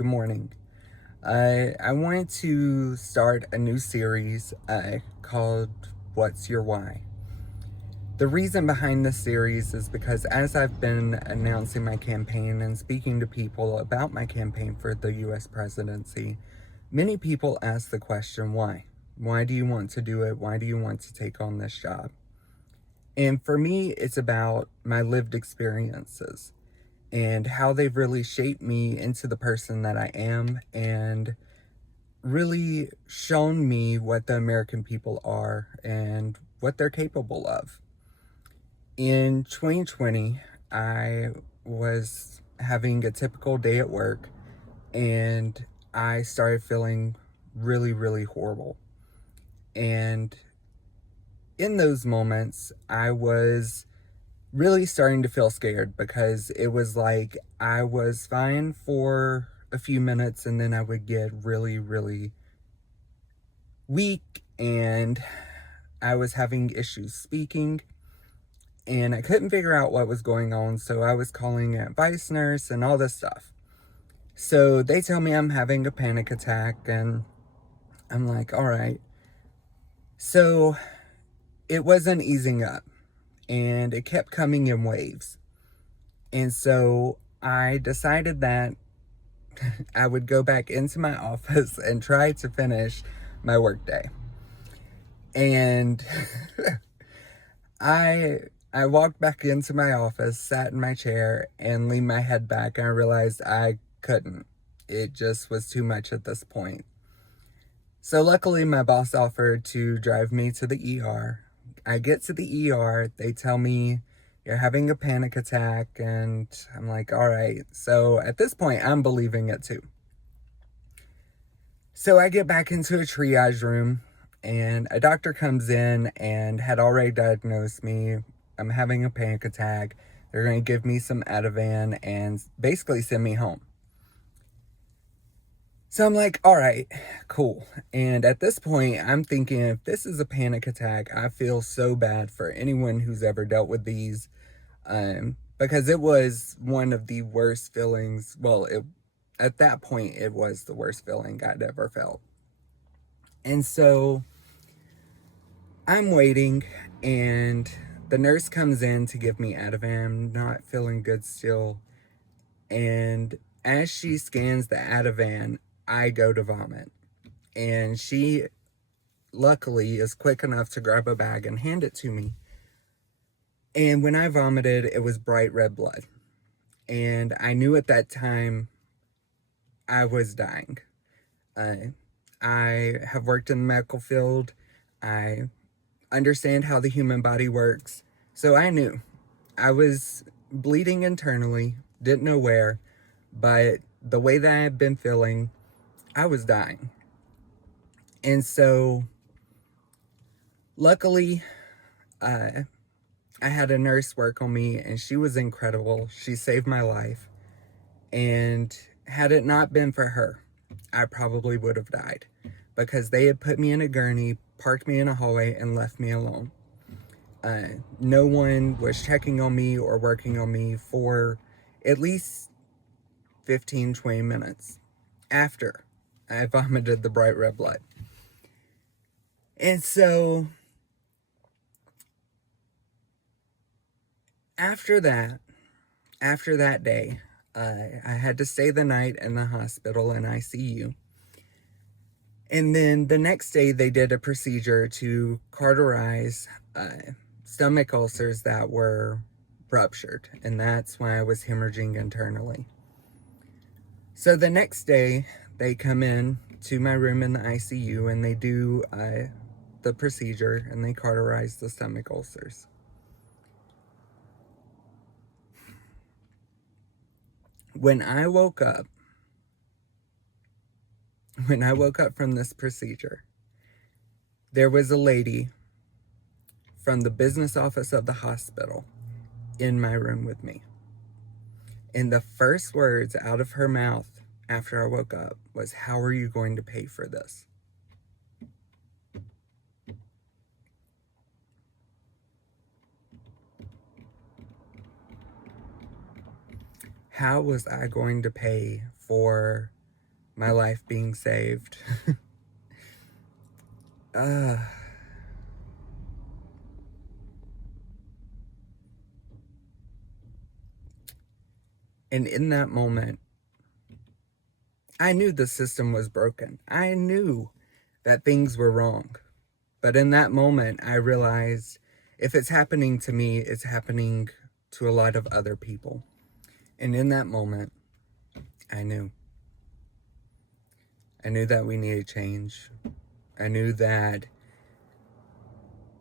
Good morning. I wanted to start a new series called What's Your Why? The reason behind this series is because as I've been announcing my campaign and speaking to people about my campaign for the US presidency, many people ask the question, why? Why do you want to do it? Why do you want to take on this job? And for me, it's about my lived experiences and how they've really shaped me into the person that I am and really shown me what the American people are and what they're capable of. In 2020, I was having a typical day at work and I started feeling really, really horrible. And in those moments, I was really starting to feel scared because it was like I was fine for a few minutes and then I would get really, really weak and I was having issues speaking and I couldn't figure out what was going on. So I was calling an advice nurse and all this stuff. So they tell me I'm having a panic attack and I'm like, all right. So it wasn't easing up and it kept coming in waves. And so I decided that I would go back into my office and try to finish my workday. And I walked back into my office, sat in my chair, and leaned my head back, and I realized I couldn't. It just was too much at this point. So luckily, my boss offered to drive me to the ER. I get to the ER, they tell me, you're having a panic attack, and I'm like, all right. So at this point, I'm believing it too. So I get back into a triage room, and a doctor comes in and had already diagnosed me. I'm having a panic attack. They're going to give me some Ativan and basically send me home. So I'm like, all right, cool. And at this point, I'm thinking, if this is a panic attack, I feel so bad for anyone who's ever dealt with these, because it was one of the worst feelings. Well, at that point, it was the worst feeling I'd ever felt. And so I'm waiting, and the nurse comes in to give me Ativan, not feeling good still. And as she scans the Ativan, I go to vomit. And she, luckily, is quick enough to grab a bag and hand it to me. And when I vomited, it was bright red blood. And I knew at that time I was dying. I have worked in the medical field. I understand how the human body works. So I knew I was bleeding internally, didn't know where, but the way that I had been feeling, I was dying. And so luckily, I had a nurse work on me and she was incredible. She saved my life. And had it not been for her, I probably would have died because they had put me in a gurney, parked me in a hallway, and left me alone. No one was checking on me or working on me for at least 15, 20 minutes after I vomited the bright red blood. And so after that day, I had to stay the night in the hospital in ICU. And then the next day, they did a procedure to cauterize stomach ulcers that were ruptured. And that's why I was hemorrhaging internally. So the next day, they come in to my room in the ICU and they do the procedure and they cauterize the stomach ulcers. When I woke up from this procedure, there was a lady from the business office of the hospital in my room with me. And the first words out of her mouth after I woke up was, "How are you going to pay for this?" How was I going to pay for my life being saved. uh, and in that moment, I knew the system was broken. I knew that things were wrong. But in that moment, I realized if it's happening to me, it's happening to a lot of other people. And in that moment, I knew. I knew that we needed change. I knew that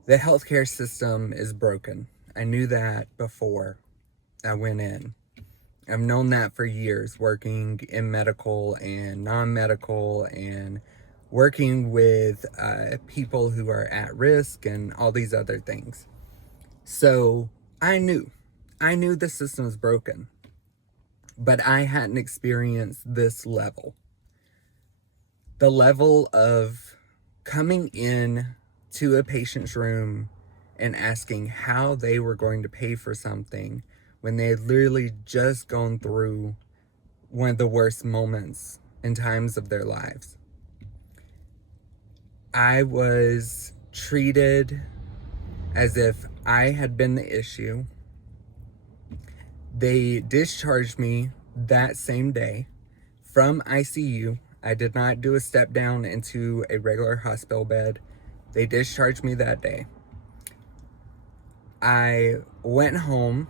the healthcare system is broken. I knew that before I went in. I've known that for years, working in medical and non-medical and working with people who are at risk and all these other things. So I knew the system was broken, but I hadn't experienced this level. The level of coming in to a patient's room and asking how they were going to pay for something when they had literally just gone through one of the worst moments and times of their lives. I was treated as if I had been the issue. They discharged me that same day from ICU. I did not do a step down into a regular hospital bed. They discharged me that day. I went home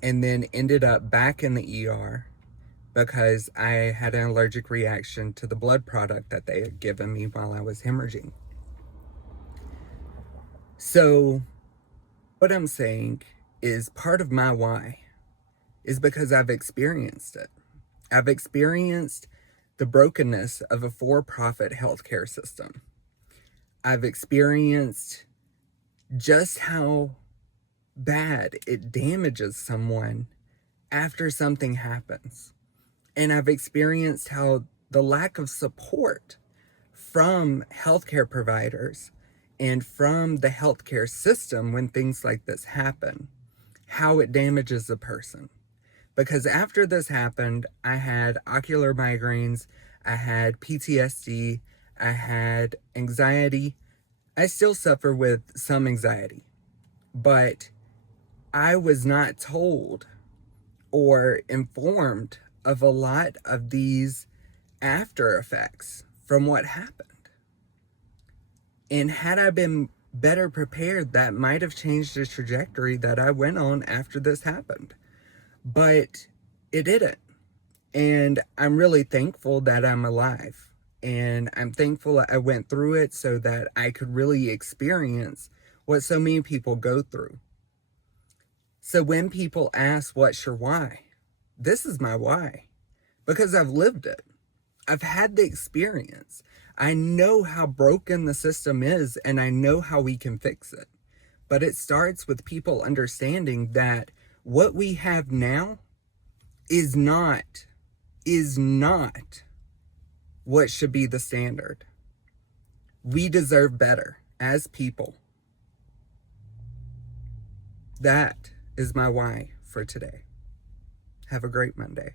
and then ended up back in the ER because I had an allergic reaction to the blood product that they had given me while I was hemorrhaging. So what I'm saying is part of my why is because I've experienced it. I've experienced the brokenness of a for-profit healthcare system. I've experienced just how bad it damages someone after something happens. And I've experienced how the lack of support from healthcare providers and from the healthcare system when things like this happen, how it damages a person. Because after this happened, I had ocular migraines, I had PTSD, I had anxiety. I still suffer with some anxiety, but I was not told or informed of a lot of these after effects from what happened. And had I been better prepared, that might have changed the trajectory that I went on after this happened. But it didn't. And I'm really thankful that I'm alive. And I'm thankful I went through it so that I could really experience what so many people go through. So when people ask, what's your why? This is my why. Because I've lived it. I've had the experience. I know how broken the system is, and I know how we can fix it. But it starts with people understanding that what we have now is not what should be the standard. We deserve better as people. That is my why for today. Have a great Monday.